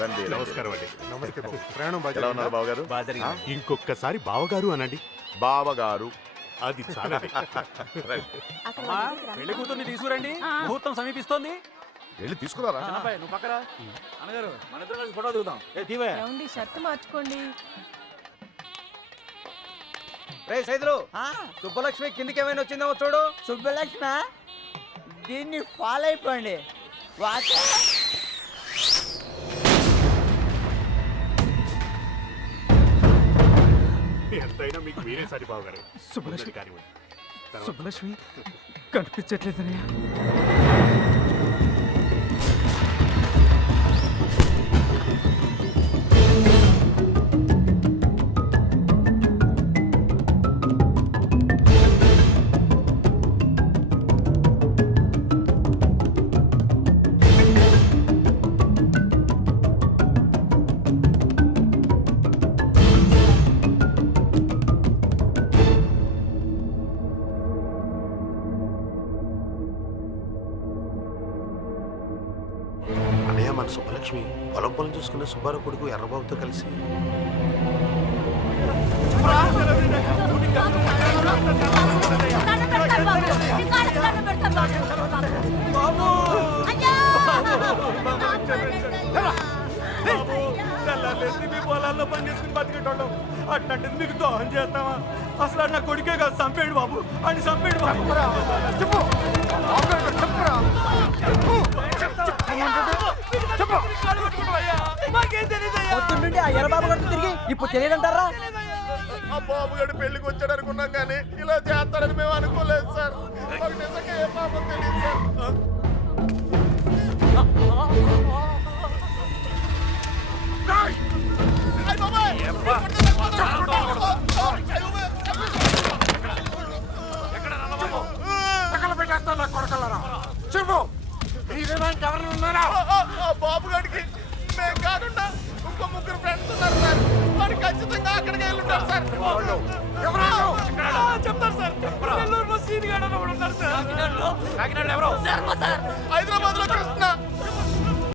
రండి నమస్కారం అండి. నమస్తే బాబు. ప్రయాణం ఎలా ఉన్నారు బావగారు? ఇంకొకసారి బావగారు అనండి. బావగారు అది చాలా అమ్మా, పెళ్లి కూతుర్ని తీసుకురండి, ముహూర్తం సమీపిస్తోంది. వెళ్ళి తీసుకురారా? చిన్నబ్బాయి, నువ్వు పక్కరా. అన్నగారు, మన ఇద్దరం కలిసి ఫోటో దిగుదాం. ఏ దీవే. ఏమండి షర్ట్ మార్చుకోండి. రే సైదులు, సుబ్బలక్ష్మి కిందికి ఏమైనా వచ్చిందేమో చూడు. సుబ్బలక్ష్మి దీన్ని ఫాలో అయిపోండి. ఎంతైనా మీకు మీరే సరి బావగారు. సుబ్బలక్ష్మి కానివ్వండి. సుబ్బలక్ష్మి కనిపించట్లేదనయ్యా. అన్నయ్య, మన సుబ్బలక్ష్మి పొలం చూసుకున్న సుబ్బారావు కొడుకు ఎర్రబాబుతో కలిసి మీ పొలాల్లో పని చేసుకుని బతికేటోళ్ళం. అట్లాంటిది మీకు దోహం చేస్తావా? అసలు నా కొడుకే కాదు, చంపేడు బాబు అని చంపేడు బాబు. పొద్దున్నుండి ఆ ఎర్రబాబు గారు తిరిగి ఇప్పుడు తెలియదంటారా? ఆ బాబుగారు పెళ్లికి వచ్చాడు అనుకున్నాం కానీ ఇలా చేస్తారని మేము అనుకోలేదు సార్. మాకు నిజంగా ఏ పాపం తెలియదు సార్. బాబు గారికి మేము కాకుండా ఇంకో ముగ్గురు ఫ్రెండ్స్ ఉన్నారు సార్. వాడు ఖచ్చితంగా అక్కడికి వెళ్ళుంటారు సార్. చెప్తారు సార్. నెల్లూరులో సీన్ గాడు అని ఒకడు ఉన్నాడు సార్. కాకినాడలో ఎవరో